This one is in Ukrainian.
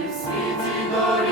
і всі ці.